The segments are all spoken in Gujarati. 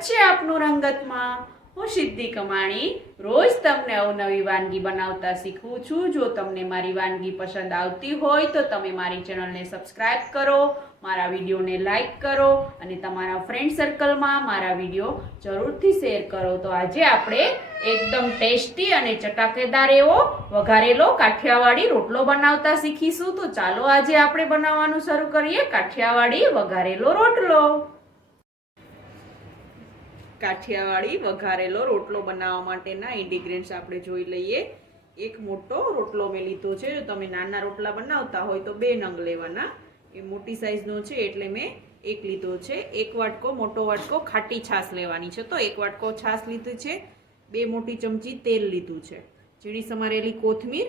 સ્વાગત છે આપનું રંગતમાં। હું સિદ્ધિ કમાણી રોજ તમને અવનવી વાનગી બનાવતા શીખવું છું। જો તમને મારી વાનગી પસંદ આવતી હોય તો તમે મારી ચેનલને સબસ્ક્રાઇબ કરો, મારા વિડીયોને લાઈક કરો અને તમારા ફ્રેન્ડ સર્કલમાં મારા વિડીયો જરૂરથી શેર કરો। તો આજે આપણે એકદમ ટેસ્ટી અને ચટાકેદાર એવો વઘારેલો કાઠિયાવાડી રોટલો બનાવતા શીખીશું। તો ચાલો આજે આપણે બનાવવાનું શરૂ કરીએ કાઠિયાવાડી વઘારેલો રોટલો। કાઠિયાવાડી વઘારેલો રોટલો બનાવવા માટેના ઇન્ગ્રેડિયન્ટ્સ આપણે જોઈ લઈએ। એક મોટો રોટલો મેં લીધો છે। જો તમે નાના રોટલા બનાવતા હોય તો 2 નંગ લેવાના। એ મોટી સાઈઝનો છે એટલે મેં એક લીધો છે। એક વાટકો મોટો વાટકો ખાટી છાશ લેવાની છે, તો એક વાટકો છાશ લીધી છે। 2 મોટી ચમચી તેલ લીધું છે। ઝીણી સમારેલી કોથમીર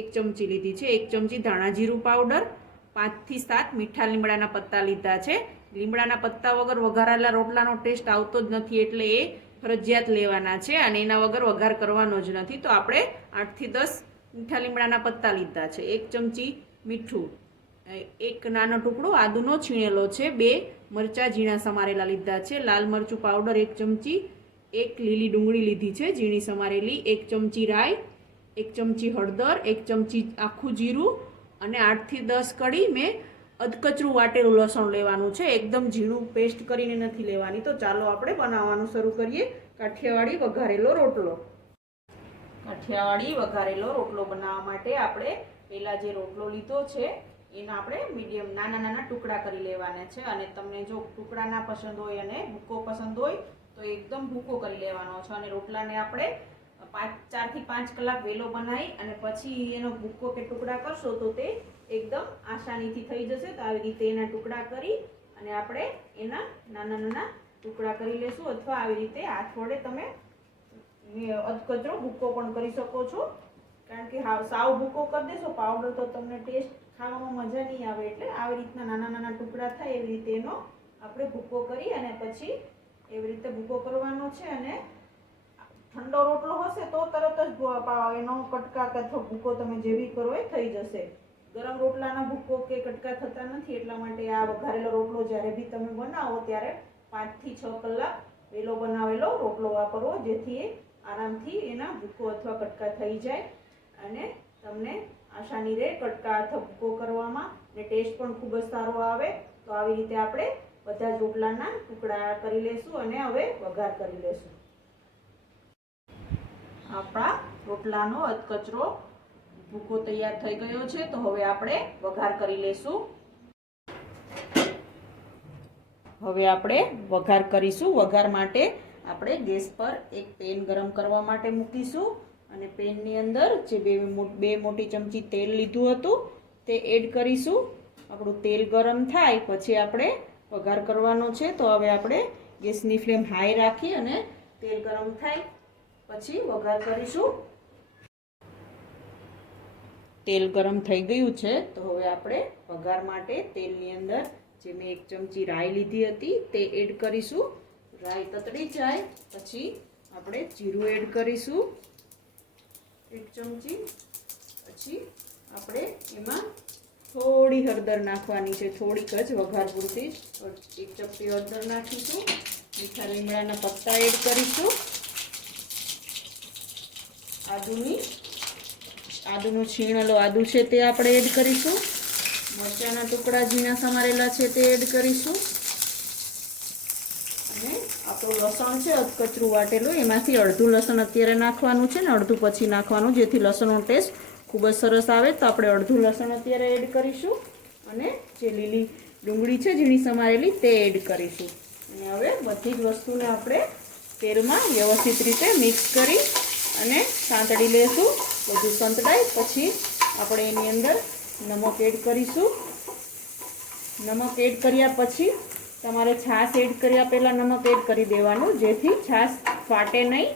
એક ચમચી લીધી છે। 1 ચમચી ધાણા જીરું પાવડર, 5 થી 7 મીઠા લીમડાના પત્તા લીધા છે। લીમડાના પત્તા વગર વઘારેલા રોટલાનો ટેસ્ટ આવતો જ નથી, એટલે એ ફરજિયાત લેવાના છે અને એના વગર વઘાર કરવાનો જ નથી। તો આપણે 8 થી 10 મીઠા લીમડાના પત્તા લીધા છે। 1 ચમચી મીઠું, એક નાનો ટુકડો આદુનો છીણેલો છે। 2 મરચાં ઝીણા સમારેલા લીધા છે। લાલ મરચું પાવડર 1 ચમચી, 1 લીલી ડુંગળી લીધી છે ઝીણી સમારેલી, 1 ચમચી રાઈ, 1 ચમચી હળદર, 1 ચમચી આખું જીરું અને 8 થી 10 કળી મેં અધકચરું વાટેલું લસણ લેવાનું છે। એકદમ ઝીણું પેસ્ટ કરીને નથી લેવાની। તો ચાલો આપણે બનાવવાનું શરૂ કરીએ કાઠિયાવાડી વઘારેલો રોટલો। કાઠિયાવાડી વઘારેલો રોટલો બનાવવા માટે આપણે પહેલા જે રોટલો લીધો છે એના આપણે મીડિયમ નાના ટુકડા કરી લેવાના છે। અને તમને જો ટુકડા ના પસંદ હોય અને ભૂકો પસંદ હોય તો એકદમ ભૂકો કરી લેવાનો છે। અને રોટલાને આપણે 4 થી 5 કલાક વેલો બનાવી અને પછી એનો ભૂકો કે ટુકડા કરશો તો તે એકદમ આસાનીથી થઈ જશે। તો આવી રીતે એના ટુકડા કરી અને આપણે એના નાના ટુકડા કરી લેશું, અથવા આવી રીતે હાથ વડે તમે અધકચરો ભૂકો પણ કરી શકો છો। કારણ કે સાવ ભૂકો કરી દેશો પાવડર તો તમને ટેસ્ટ ખાવામાં મજા નહીં આવે, એટલે આવી રીતના નાના ટુકડા થાય એવી રીતે એનો આપણે ભૂકો કરી અને પછી એવી રીતે ભૂકો કરવાનો છે। અને ઠંડો રોટલો હશે તો તરત જ એનો કટકા કે અથવા ભૂકો તમે જેવી કરો એ થઈ જશે। ગરમ રોટલાના ભૂકો કે કટકા થતા નથી, એટલા માટે આ વઘારેલો રોટલો જ્યારે બી તમે બનાવો ત્યારે 5 થી 6 કલાક વેલો બનાવેલો રોટલો વાપરવો, જેથી એ આરામથી એના ભૂકો અથવા કટકા થઈ જાય અને તમને આસાની રહે કટકા અથવા ભૂકો કરવામાં ને ટેસ્ટ પણ ખૂબ જ સારો આવે। તો આવી રીતે આપણે બધા જ રોટલાના ટુકડા કરી લેશું અને હવે વઘાર કરી લેશું। આપણા રોટલાનો અધકચરો ભૂકો તૈયાર થઈ ગયો છે, તો હવે આપણે વઘાર કરી લેશું। હવે આપણે વઘાર કરીશું। વઘાર માટે આપણે ગેસ પર એક પેન ગરમ કરવા માટે મૂકીશું અને પેનની અંદર જે 2 મોટી ચમચી તેલ લીધું હતું તે એડ કરીશું। આપણું તેલ ગરમ થાય પછી આપણે વઘાર કરવાનો છે। તો હવે આપણે ગેસની ફ્લેમ હાઈ રાખી અને તેલ ગરમ થાય પછી વઘાર કરીશું। તેલ ગરમ થઈ ગયું છે, તો હવે આપણે વઘાર માટે તેલની અંદર જે મેં 1 ચમચી રાઈ લીધી હતી તે એડ કરીશું। રાઈ તતડી જાય પછી આપણે જીરું એડ કરીશું 1 ચમચી। પછી આપણે એમાં થોડી હળદર નાખવાની છે, થોડીક જ વઘાર પૂરતી 1 ચપટી હળદર નાખીશું। મીઠા લીમડાના પત્તા એડ કરીશું। આદુનું છીણેલો આદુ છે તે આપણે એડ કરીશું। મરચાંના ટુકડા ઝીણા સમારેલા છે તે એડ કરીશું। અને આપણું લસણ છે અધકચરું વાટેલું, એમાંથી અડધું લસણ અત્યારે નાખવાનું છે ને અડધું પછી નાખવાનું, જેથી લસણનો ટેસ્ટ ખૂબ જ સરસ આવે। તો આપણે અડધું લસણ અત્યારે એડ કરીશું અને જે લીલી ડુંગળી છે ઝીણી સમારેલી તે એડ કરીશું। અને હવે બધી જ વસ્તુને આપણે તેલમાં વ્યવસ્થિત રીતે મિક્સ કરી અને સાંતળી લેશું। બધું સંતળાય પછી આપણે એની અંદર નમક એડ કરીશું। નમક એડ કર્યા પછી તમારે છાશ એડ કર્યા પહેલાં નમક એડ કરી દેવાનું, જેથી છાશ ફાટે નહીં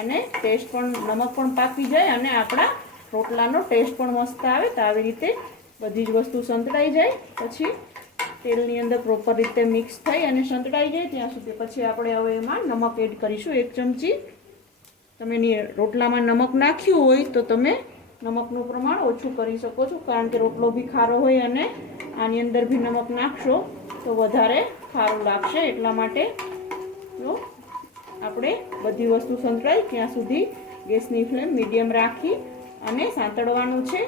અને ટેસ્ટ પણ નમક પણ પાકી જાય અને આપણા રોટલાનો ટેસ્ટ પણ મસ્ત આવે। તો આવી રીતે બધી જ વસ્તુ સંતળાઈ જાય પછી તેલની અંદર પ્રોપર રીતે મિક્સ થઈ અને સંતળાઈ જાય ત્યાં સુધી પછી આપણે હવે એમાં નમક એડ કરીશું 1 ચમચી। તમે રોટલામાં નમક નાખ્યું હોય તો તમે નમકનું પ્રમાણ ઓછું કરી શકો છો, કારણ કે રોટલો બી ખારો હોય અને આની અંદર બી નમક નાખશો તો વધારે ખારું લાગશે, એટલા માટે તો આપણે બધી વસ્તુ સંતળાય ત્યાં સુધી ગેસની ફ્લેમ મીડિયમ રાખી અને સાંતળવાનું છે.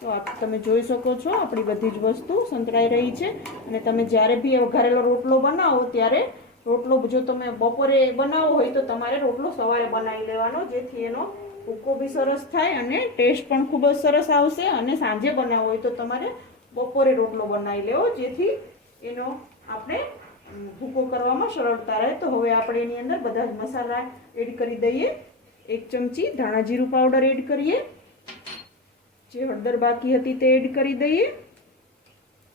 તો તમે જોઈ શકો છો આપણી બધી જ વસ્તુ સંતળાઈ રહી છે. અને તમે જ્યારે બી વઘારેલો રોટલો બનાવો ત્યારે રોટલો જો તમે બપોરે બનાવો હોય તો તમારે રોટલો સવારે બનાવી લેવાનો, જેથી એનો ભૂકો બી સરસ થાય અને ટેસ્ટ પણ ખૂબ જ સરસ આવશે. અને સાંજે બનાવવો હોય તો તમારે બપોરે રોટલો બનાવી લેવો, જેથી એનો આપણે ભૂકો કરવામાં સરળતા રહે. તો હવે આપણે એની અંદર બધા જ મસાલા એડ કરી દઈએ. 1 ચમચી ધાણા જીરું પાવડર એડ કરીએ, જે હળદર બાકી હતી તે એડ કરી દઈએ,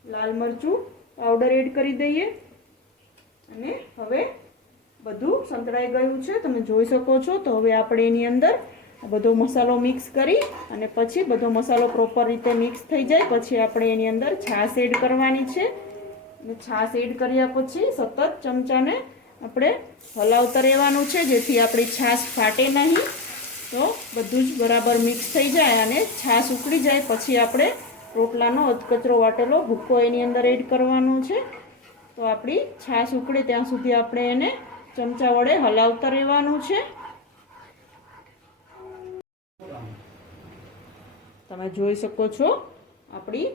લાલ મરચું પાવડર એડ કરી દઈએ. અને હવે બધું સંતળાઈ ગયું છે, તમે જોઈ શકો છો. તો હવે આપણે એની અંદર બધો મસાલો મિક્સ કરી અને પછી બધો મસાલો પ્રોપર રીતે મિક્સ થઈ જાય પછી આપણે એની અંદર છાશ એડ કરવાની છે. અને છાશ એડ કર્યા પછી સતત ચમચાને આપણે હલાવતા રહેવાનું છે, જેથી આપણી છાશ ફાટે નહીં. તો બધું જ બરાબર મિક્સ થઈ જાય અને છાશ ઉકળી જાય પછી આપણે રોટલાનો અધકચરો વાટેલો ભૂકો એની અંદર એડ કરવાનો છે. તો આપણી છાશ ઉકળે ત્યાં સુધી આપણે એને ચમચા વડે હલાવતા રહેવાનું છે. તમે જોઈ શકો છો આપણી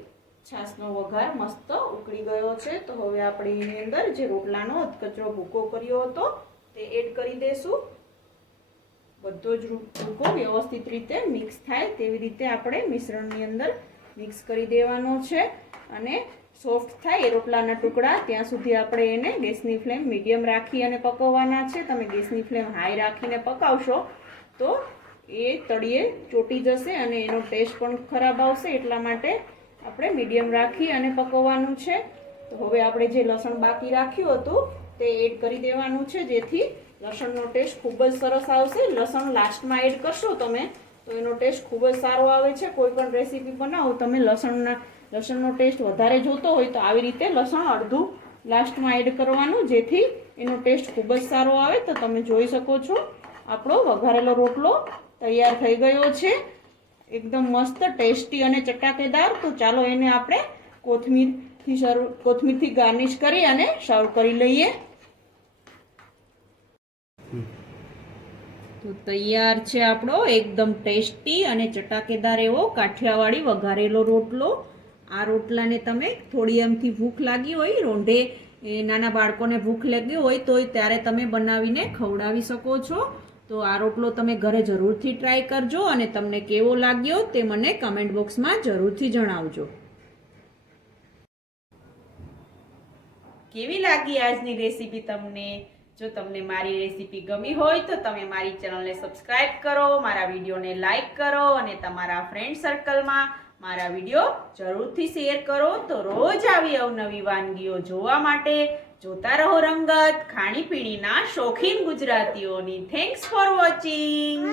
છાશનો વઘાર મસ્ત ઉકળી ગયો છે. તો હવે આપણે એની અંદર જે રોટલાનો અધકચરો ભૂકો કર્યો હતો તે એડ કરી દઈશું. બધો જ ભૂકો વ્યવસ્થિત રીતે મિક્સ થાય તેવી રીતે આપણે મિશ્રણની અંદર મિક્સ કરી દેવાનો છે. અને સોફ્ટ થાય એ રોટલાના ટુકડા ત્યાં સુધી આપણે એને ગેસની ફ્લેમ મીડિયમ રાખી અને પકવવાના છે. તમે ગેસની ફ્લેમ હાઈ રાખીને પકાવશો તો એ તળિયે ચોટી જશે અને એનો ટેસ્ટ પણ ખરાબ આવશે. એટલા માટે આપણે મીડિયમ રાખી અને પકવવાનું છે. તો હવે આપણે જે લસણ બાકી રાખ્યું હતું તે એડ કરી દેવાનું છે, જેથી લસણનો ટેસ્ટ ખૂબ જ સરસ આવશે. લસણ લાસ્ટમાં એડ કરશો તમે તો એનો ટેસ્ટ ખૂબ જ સારો આવે છે. કોઈ પણ રેસીપી બનાવો તમે લસણનો ટેસ્ટ વધારે જોતો હોય તો આવી રીતે લસણ અડધું લાસ્ટમાં એડ કરવાનું, જેથી એનો ટેસ્ટ ખૂબ જ સારો આવે. તો તમે જોઈ શકો છો આપણો વઘારેલો રોટલો તૈયાર થઈ ગયો છે, એકદમ મસ્ત ટેસ્ટી અને ચટાકેદાર. તો ચાલો એને આપણે કોથમીરથી ગાર્નિશ કરી અને સર્વ કરી લઈએ. તો તૈયાર છે આપણો એકદમ ટેસ્ટી અને ચટાકેદાર એવો કાઠિયાવાડી વઘારેલો રોટલો. આ રોટલાને તમે થોડી એમથી ભૂખ લાગી હોય, રોંઢે નાના બાળકોને ભૂખ લાગી હોય તો ત્યારે તમે બનાવીને ખવડાવી શકો છો. તો આ રોટલો તમે ઘરે જરૂરથી ટ્રાય કરજો અને તમને કેવો લાગ્યો તે મને કમેન્ટ બોક્સમાં જરૂરથી જણાવજો. કેવી લાગી આજની રેસીપી તમને? જો તમને મારી રેસીપી ગમી હોય તો તમે મારી ચેનલને સબસ્ક્રાઇબ કરો, મારા વિડીયોને લાઈક કરો અને તમારા ફ્રેન્ડ સર્કલમાં મારા વિડીયો જરૂરથી શેર કરો. તો રોજ આવી અવનવી વાનગીઓ જોવા માટે જોતા રહો રંગત, ખાણીપીણીના શોખીન ગુજરાતીઓની. Thanks for watching.